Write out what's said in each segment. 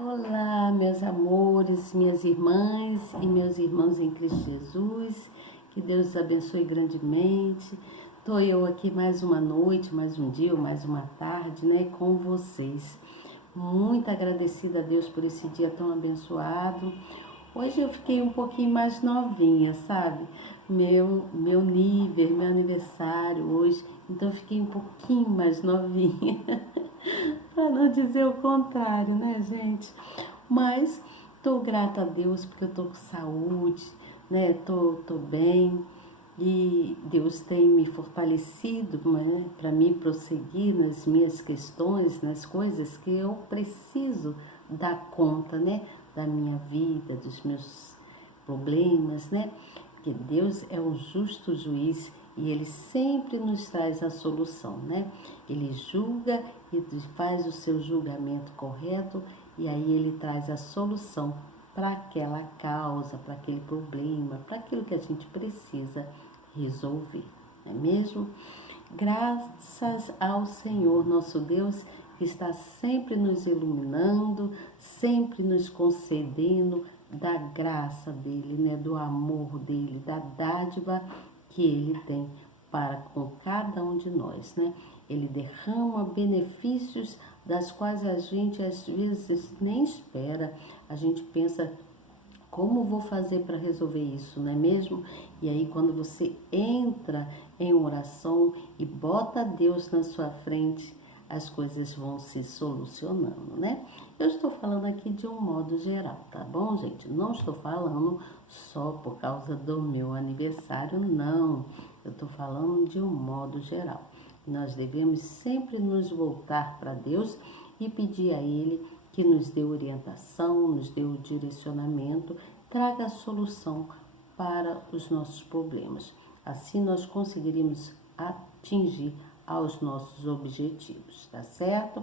Olá, meus amores, minhas irmãs e meus irmãos em Cristo Jesus, que Deus os abençoe grandemente. Estou eu aqui mais uma noite, mais um dia, mais uma tarde, né, com vocês. Muito agradecida a Deus por esse dia tão abençoado. Hoje eu fiquei um pouquinho mais novinha, sabe? Meu nível, meu aniversário hoje, então eu fiquei um pouquinho mais novinha. Para não dizer o contrário, né, gente? Mas tô grata a Deus porque eu tô com saúde, né? Tô bem e Deus tem me fortalecido, né, para mim prosseguir nas minhas questões, nas coisas que eu preciso dar conta, né, da minha vida, dos meus problemas, né? Porque Deus é um justo juiz e Ele sempre nos traz a solução, né? Ele julga e faz o seu julgamento correto e aí Ele traz a solução para aquela causa, para aquele problema, para aquilo que a gente precisa resolver, não é mesmo? Graças ao Senhor nosso Deus, que está sempre nos iluminando, sempre nos concedendo da graça dele, né, do amor dele, da dádiva que ele tem para com cada um de nós, né? Ele derrama benefícios das quais a gente às vezes nem espera. A gente pensa, como vou fazer para resolver isso, não é mesmo? E aí quando você entra em oração e bota Deus na sua frente, as coisas vão se solucionando, né? Eu estou falando aqui de um modo geral, tá bom, gente? Não estou falando só por causa do meu aniversário, não. Eu estou falando de um modo geral. Nós devemos sempre nos voltar para Deus e pedir a Ele que nos dê orientação, nos dê o direcionamento, traga a solução para os nossos problemas. Assim nós conseguiremos atingir aos nossos objetivos, tá certo?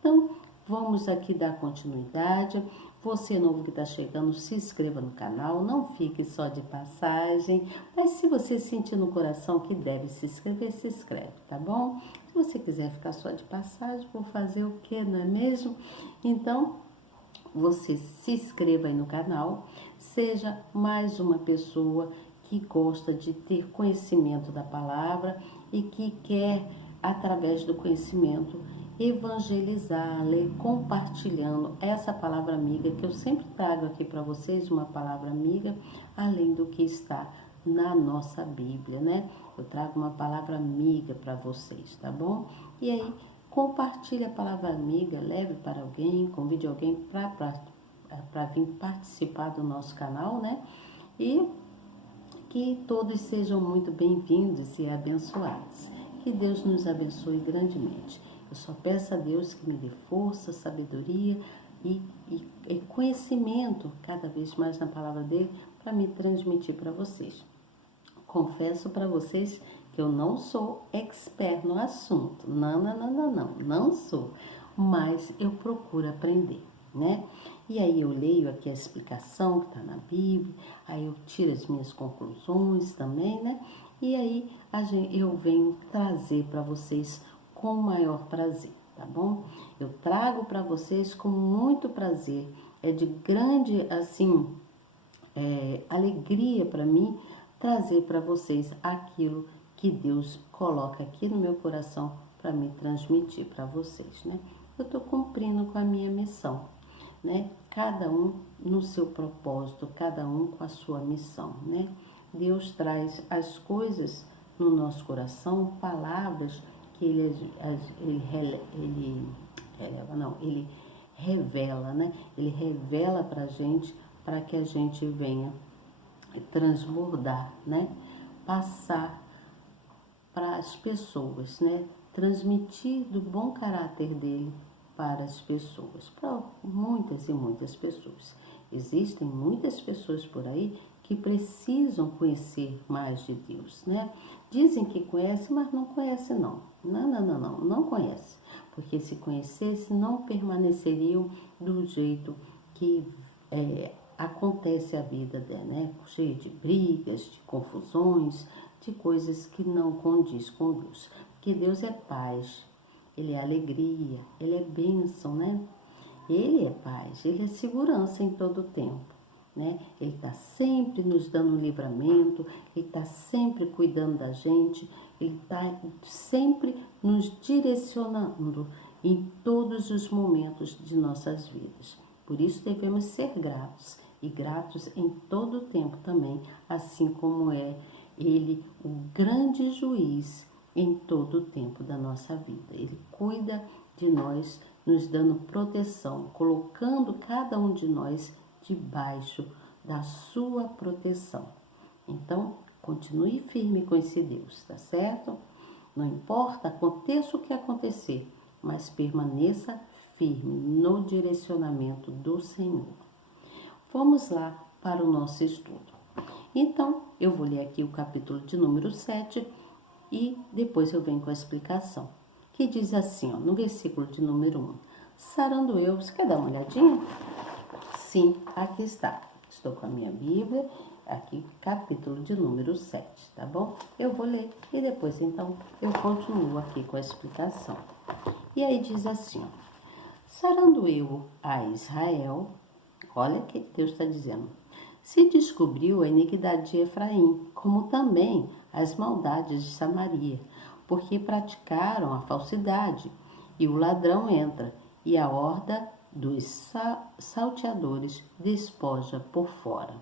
Então, vamos aqui dar continuidade. Você novo que está chegando, se inscreva no canal, não fique só de passagem, mas se você sentir no coração que deve se inscrever, se inscreve, tá bom? Se você quiser ficar só de passagem, vou fazer o que, não é mesmo? Então, você se inscreva aí no canal, seja mais uma pessoa que gosta de ter conhecimento da palavra e que quer, através do conhecimento, evangelizar, ler, compartilhando essa palavra amiga que eu sempre trago aqui para vocês, uma palavra amiga, além do que está na nossa Bíblia, né? Eu trago uma palavra amiga para vocês, tá bom? E aí, compartilhe a palavra amiga, leve para alguém, convide alguém para vir participar do nosso canal, né? E que todos sejam muito bem-vindos e abençoados. Que Deus nos abençoe grandemente. Eu só peço a Deus que me dê força, sabedoria e conhecimento cada vez mais na palavra dele para me transmitir para vocês. Confesso para vocês que eu não sou expert no assunto. Não sou. Mas eu procuro aprender, né? E aí eu leio aqui a explicação que está na Bíblia, aí eu tiro as minhas conclusões também, né? E aí eu venho trazer para vocês com o maior prazer, tá bom? Eu trago para vocês com muito prazer. É de grande, assim, alegria para mim trazer para vocês aquilo que Deus coloca aqui no meu coração para me transmitir para vocês, né? Eu estou cumprindo com a minha missão, né? Cada um no seu propósito, cada um com a sua missão, né? Deus traz as coisas no nosso coração, palavras que ele revela, né? Ele revela para a gente, para que a gente venha transbordar, né? Passar para as pessoas, né? Transmitir do bom caráter dele para as pessoas, para muitas e muitas pessoas. Existem muitas pessoas por aí que precisam conhecer mais de Deus, né? Dizem que conhecem, mas não conhecem não. Não conhece. Porque se conhecesse, não permaneceriam do jeito que acontece a vida dela, né? Cheia de brigas, de confusões, de coisas que não condiz com Deus. Porque Deus é paz, Ele é alegria, Ele é bênção, né? Ele é paz, Ele é segurança em todo o tempo, né? Ele está sempre nos dando livramento, Ele está sempre cuidando da gente, Ele está sempre nos direcionando em todos os momentos de nossas vidas. Por isso devemos ser gratos, e gratos em todo o tempo também, assim como é Ele o grande juiz em todo o tempo da nossa vida. Ele cuida de nós, nos dando proteção, colocando cada um de nós debaixo da sua proteção. Então, continue firme com esse Deus, tá certo? Não importa, aconteça o que acontecer, mas permaneça firme no direcionamento do Senhor. Vamos lá para o nosso estudo. Então, eu vou ler aqui o capítulo de número 7 e depois eu venho com a explicação. Que diz assim, ó, no versículo de número 1. Sarando eu, você quer dar uma olhadinha? Sim, aqui está. Estou com a minha Bíblia, aqui capítulo de número 7, tá bom? Eu vou ler e depois então eu continuo aqui com a explicação. E aí diz assim, ó. Sarando eu a Israel, olha o que Deus está dizendo. Se descobriu a iniquidade de Efraim, como também as maldades de Samaria, porque praticaram a falsidade, e o ladrão entra, e a horda dos salteadores despoja por fora.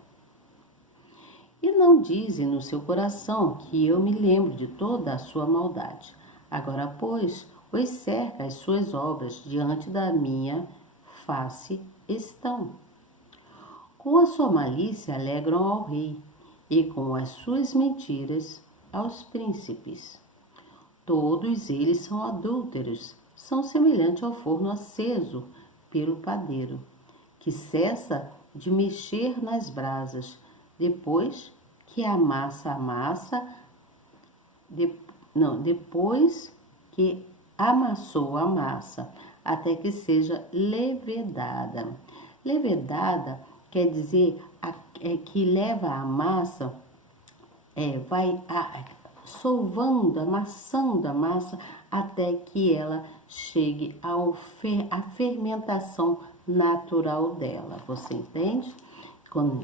E não dizem no seu coração que eu me lembro de toda a sua maldade. Agora, pois, os cerca as suas obras diante da minha face estão. Com a sua malícia alegram ao rei, e com as suas mentiras aos príncipes. Todos eles são adúlteros, são semelhantes ao forno aceso pelo padeiro, que cessa de mexer nas brasas, depois que depois que amassou a massa, até que seja levedada. Levedada quer dizer que leva a massa, sovando, amassando a massa até que ela chegue à fermentação natural dela. Você entende?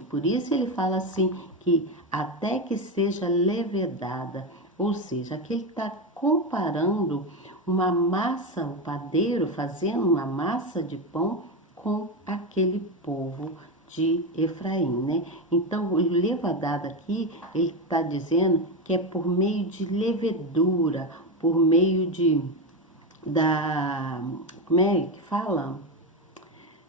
Por isso ele fala assim, que até que seja levedada, ou seja, aqui ele está comparando uma massa, o padeiro fazendo uma massa de pão com aquele povo de Efraim, né? Então, o levedada aqui, ele está dizendo que é por meio de levedura, por meio como é que fala?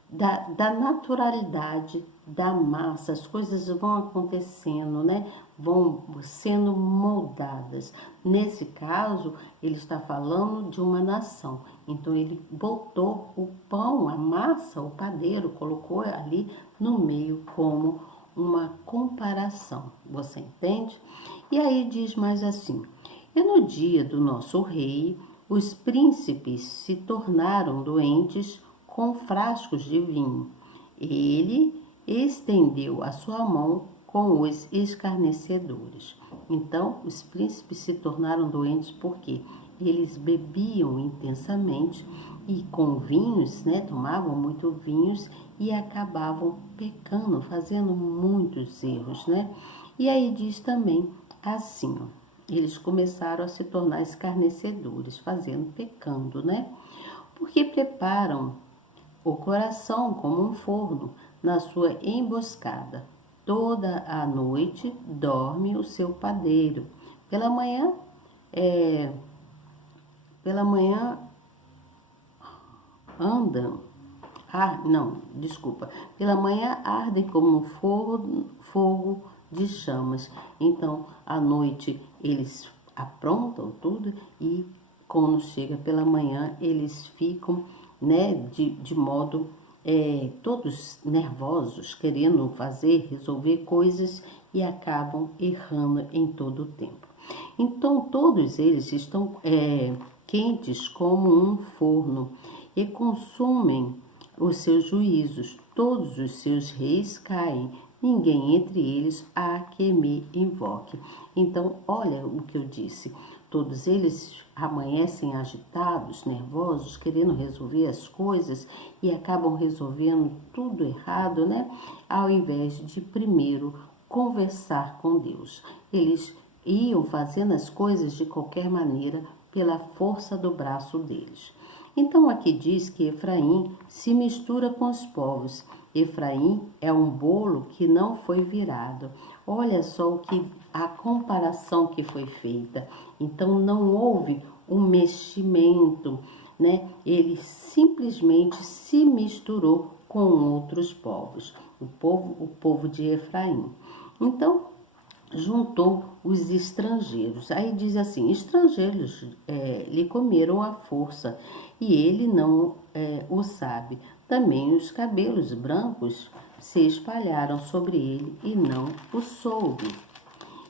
Da naturalidade da massa, as coisas vão acontecendo, né? Vão sendo moldadas. Nesse caso, ele está falando de uma nação. Então, ele botou o pão, a massa, o padeiro, colocou ali no meio como uma comparação. Você entende? E aí diz mais assim: e no dia do nosso rei, os príncipes se tornaram doentes com frascos de vinho. Ele estendeu a sua mão com os escarnecedores. Então, os príncipes se tornaram doentes porque eles bebiam intensamente e com vinhos, né, tomavam muito vinhos e acabavam pecando, fazendo muitos erros, né? E aí diz também assim, ó, eles começaram a se tornar escarnecedores, pecando, né? Porque preparam o coração como um forno na sua emboscada. Toda a noite dorme o seu padeiro. Pela manhã andam. Pela manhã ardem como um fogo de chamas. Então, à noite eles aprontam tudo e quando chega pela manhã eles ficam, né, de modo todos nervosos, querendo resolver coisas e acabam errando em todo o tempo. Então, todos eles estão quentes como um forno e consumem os seus juízos. Todos os seus reis caem, ninguém entre eles há que me invoque. Então, olha o que eu disse. Todos eles amanhecem agitados, nervosos, querendo resolver as coisas e acabam resolvendo tudo errado, né? Ao invés de primeiro conversar com Deus. Eles iam fazendo as coisas de qualquer maneira pela força do braço deles. Então aqui diz que Efraim se mistura com os povos. Efraim é um bolo que não foi virado. Olha só a comparação que foi feita. Então não houve um meximento, né? Ele simplesmente se misturou com outros povos, o povo de Efraim. Então juntou os estrangeiros. Aí diz assim: estrangeiros lhe comeram à força e ele não o sabe. Também os cabelos brancos se espalharam sobre ele e não o soube.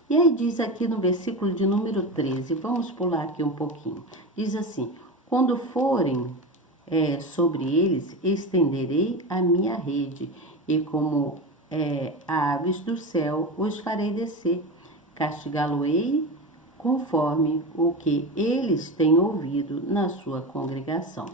E aí diz aqui no versículo de número 13, vamos pular aqui um pouquinho. Diz assim: quando forem sobre eles, estenderei a minha rede, e como aves do céu os farei descer. Castigá-lo-ei conforme o que eles têm ouvido na sua congregação.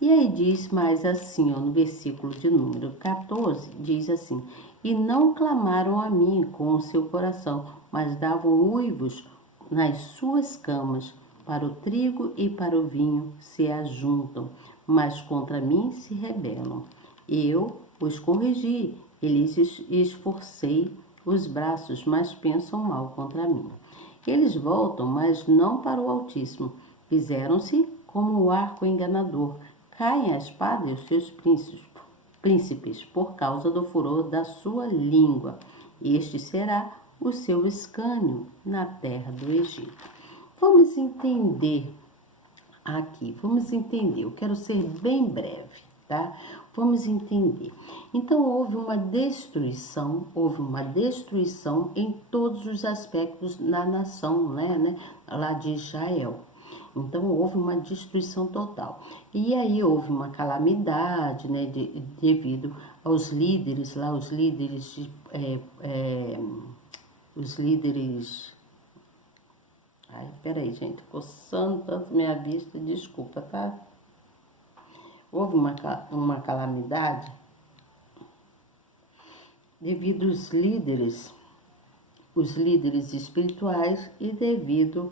E aí diz mais assim, ó, no versículo de número 14, diz assim: e não clamaram a mim com o seu coração, mas davam uivos nas suas camas. Para o trigo e para o vinho se ajuntam, mas contra mim se rebelam. Eu os corrigi, eles esforcei os braços, mas pensam mal contra mim. Eles voltam, mas não para o Altíssimo. Fizeram-se como o arco enganador. Caem a espada e os seus príncipes por causa do furor da sua língua. Este será o seu escárnio na terra do Egito. Vamos entender aqui, eu quero ser bem breve, tá? Vamos entender. Então, houve uma destruição em todos os aspectos na nação, né, lá de Israel. Então, houve uma destruição total. E aí houve uma calamidade, né, devido aos líderes lá, os líderes ai, peraí, gente, coçando tanto minha vista, desculpa, tá? Houve uma calamidade devido os líderes espirituais e devido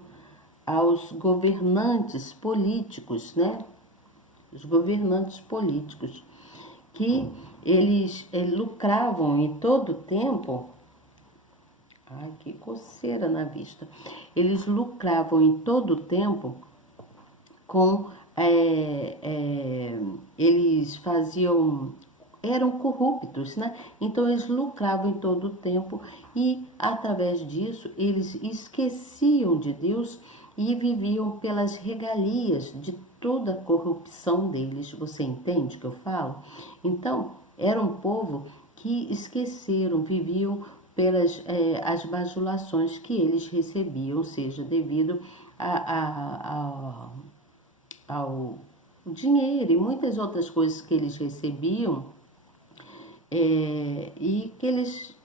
aos governantes políticos, né? Os governantes políticos, que eles lucravam em todo o tempo. Ai, que coceira na vista. Eles lucravam em todo o tempo com... eles faziam... eram corruptos, né? Então, eles lucravam em todo o tempo e, através disso, eles esqueciam de Deus e viviam pelas regalias de toda a corrupção deles. Você entende o que eu falo? Então, era um povo que esqueceram, viviam pelas as bajulações que eles recebiam, ou seja, devido ao dinheiro e muitas outras coisas que eles recebiam, e que eles,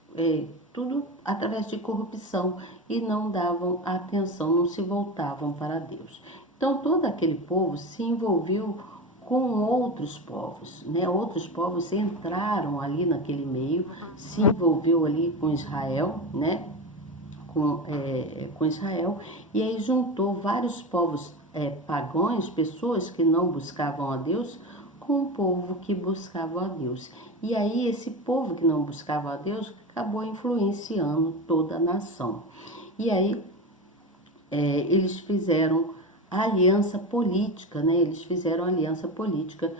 tudo através de corrupção, e não davam atenção, não se voltavam para Deus. Então, todo aquele povo se envolveu com outros povos, né? Outros povos entraram ali naquele meio, se envolveu ali com Israel, né? Com Israel, e aí juntou vários povos pagãos, pessoas que não buscavam a Deus, com o povo que buscava a Deus. E aí esse povo que não buscava a Deus acabou influenciando toda a nação. E aí eles fizeram aliança política, né? Eles fizeram aliança política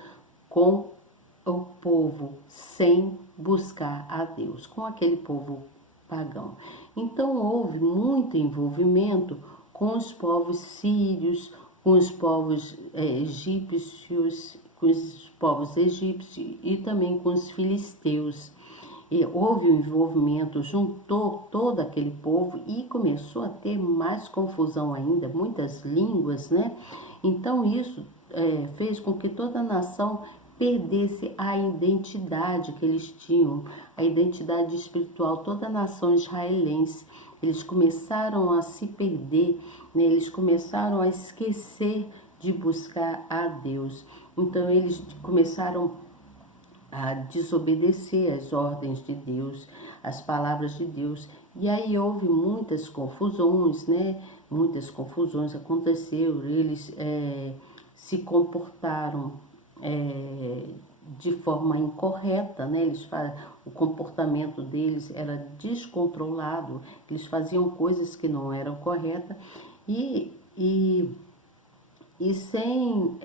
com o povo sem buscar a Deus, com aquele povo pagão. Então houve muito envolvimento com os povos sírios, com os povos egípcios, e também com os filisteus. E houve um envolvimento, juntou todo aquele povo e começou a ter mais confusão ainda, muitas línguas, né? Então isso fez com que toda a nação perdesse a identidade que eles tinham, a identidade espiritual. Toda a nação israelense eles começaram a se perder, né? Eles começaram a esquecer de buscar a Deus. Então eles começaram a desobedecer às ordens de Deus, às palavras de Deus. E aí houve muitas confusões, né? Muitas confusões aconteceram, eles se comportaram de forma incorreta, né? O comportamento deles era descontrolado, eles faziam coisas que não eram corretas e sem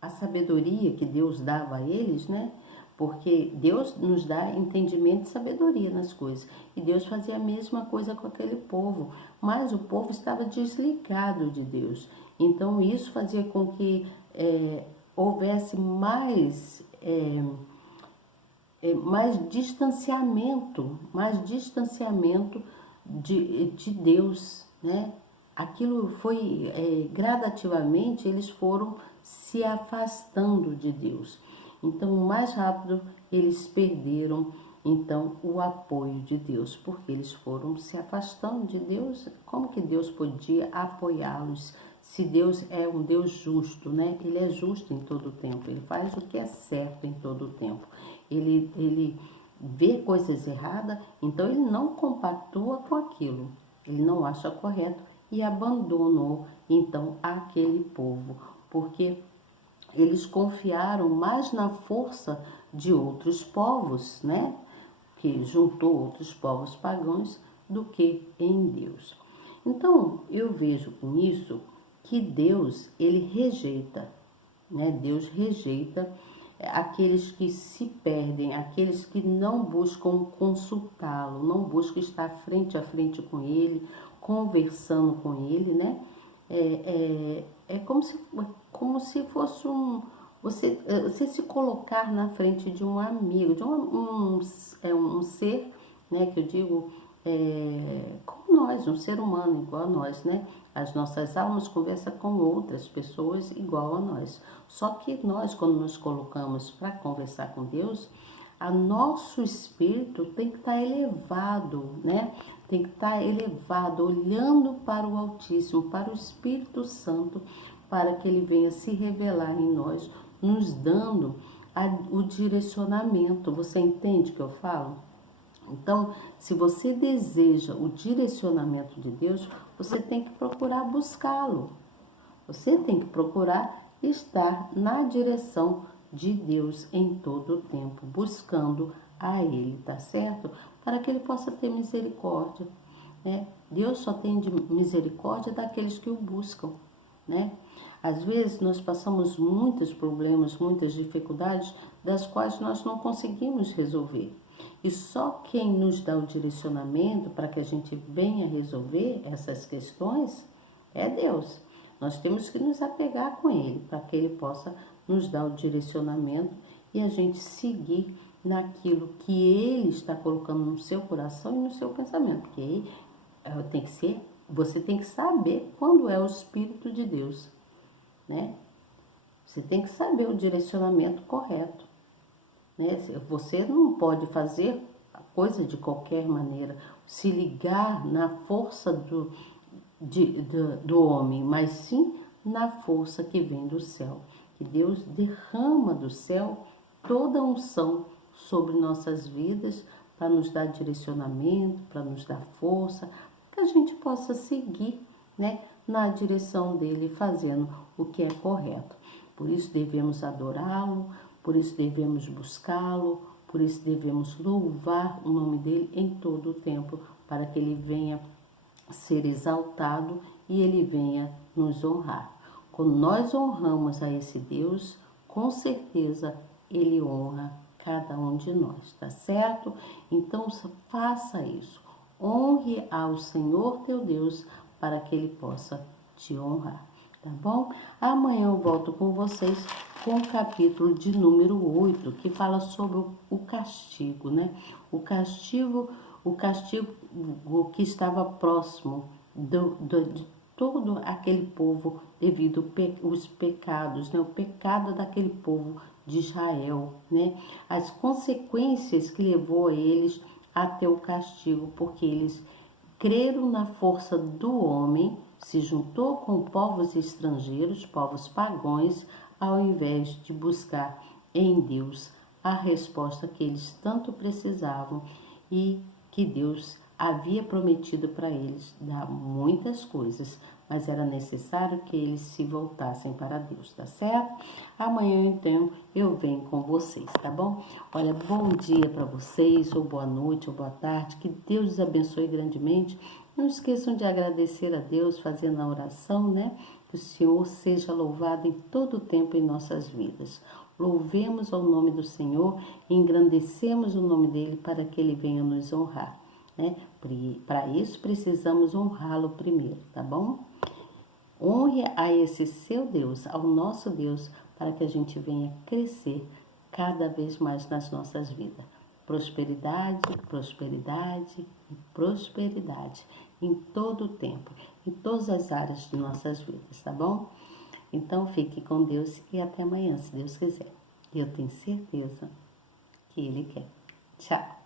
a sabedoria que Deus dava a eles, né? Porque Deus nos dá entendimento e sabedoria nas coisas. E Deus fazia a mesma coisa com aquele povo. Mas o povo estava desligado de Deus. Então isso fazia com que houvesse mais distanciamento de Deus, né? Aquilo foi, gradativamente, eles foram se afastando de Deus. Então, o mais rápido, eles perderam, então, o apoio de Deus, porque eles foram se afastando de Deus. Como que Deus podia apoiá-los? Se Deus é um Deus justo, né? Ele é justo em todo o tempo, ele faz o que é certo em todo o tempo. Ele vê coisas erradas, então ele não compactua com aquilo, ele não acha correto e abandonou, então, aquele povo, porque eles confiaram mais na força de outros povos, né? Que juntou outros povos pagãos do que em Deus. Então, eu vejo com isso que Deus, ele rejeita, né? Deus rejeita aqueles que se perdem, aqueles que não buscam consultá-lo, não buscam estar frente a frente com ele, conversando com ele, né? É como se fosse você se colocar na frente de um amigo, de um ser, né, que eu digo, como nós, um ser humano igual a nós, né? As nossas almas conversam com outras pessoas igual a nós. Só que nós, quando nos colocamos para conversar com Deus, a nosso espírito tem que estar elevado, né? Tem que estar elevado, olhando para o Altíssimo, para o Espírito Santo, para que ele venha se revelar em nós, nos dando o direcionamento. Você entende o que eu falo? Então, se você deseja o direcionamento de Deus, você tem que procurar buscá-lo. Você tem que procurar estar na direção de Deus em todo o tempo, buscando a Ele, tá certo? Para que Ele possa ter misericórdia, né? Deus só tem misericórdia daqueles que o buscam, né? Às vezes nós passamos muitos problemas, muitas dificuldades, das quais nós não conseguimos resolver. E só quem nos dá o direcionamento para que a gente venha resolver essas questões é Deus. Nós temos que nos apegar com Ele, para que Ele possa nos dar o direcionamento e a gente seguir naquilo que Ele está colocando no seu coração e no seu pensamento. Porque você tem que saber quando é o Espírito de Deus, né? Você tem que saber o direcionamento correto, né? Você não pode fazer a coisa de qualquer maneira, se ligar na força do homem, mas sim na força que vem do céu. Que Deus derrama do céu toda a unção sobre nossas vidas para nos dar direcionamento, para nos dar força, que a gente possa seguir, né, na direção dele, fazendo o que é correto. Por isso devemos adorá-lo, por isso devemos buscá-lo, por isso devemos louvar o nome dele em todo o tempo, para que ele venha ser exaltado e ele venha nos honrar. Quando nós honramos a esse Deus, com certeza ele honra cada um de nós, tá certo? Então faça isso, honre ao Senhor teu Deus, para que ele possa te honrar, tá bom? Amanhã eu volto com vocês com o capítulo de número 8, que fala sobre o castigo, né? O castigo que estava próximo de todo aquele povo devido aos pecados, né? O pecado daquele povo de Israel, né? As consequências que levou a eles até o castigo, porque eles creram na força do homem, se juntou com povos estrangeiros, povos pagãos, ao invés de buscar em Deus a resposta que eles tanto precisavam e que Deus havia prometido para eles dar muitas coisas, mas era necessário que eles se voltassem para Deus, tá certo? Amanhã, então, eu venho com vocês, tá bom? Olha, bom dia para vocês, ou boa noite, ou boa tarde, que Deus os abençoe grandemente. Não esqueçam de agradecer a Deus, fazendo a oração, né? Que o Senhor seja louvado em todo o tempo em nossas vidas. Louvemos ao nome do Senhor e engrandecemos o nome dele para que ele venha nos honrar, né? Para isso precisamos honrá-lo primeiro, tá bom? Honre a esse seu Deus, ao nosso Deus, para que a gente venha crescer cada vez mais nas nossas vidas. Prosperidade, prosperidade e prosperidade em todo o tempo, em todas as áreas de nossas vidas, tá bom? Então fique com Deus e até amanhã, se Deus quiser. Eu tenho certeza que Ele quer. Tchau!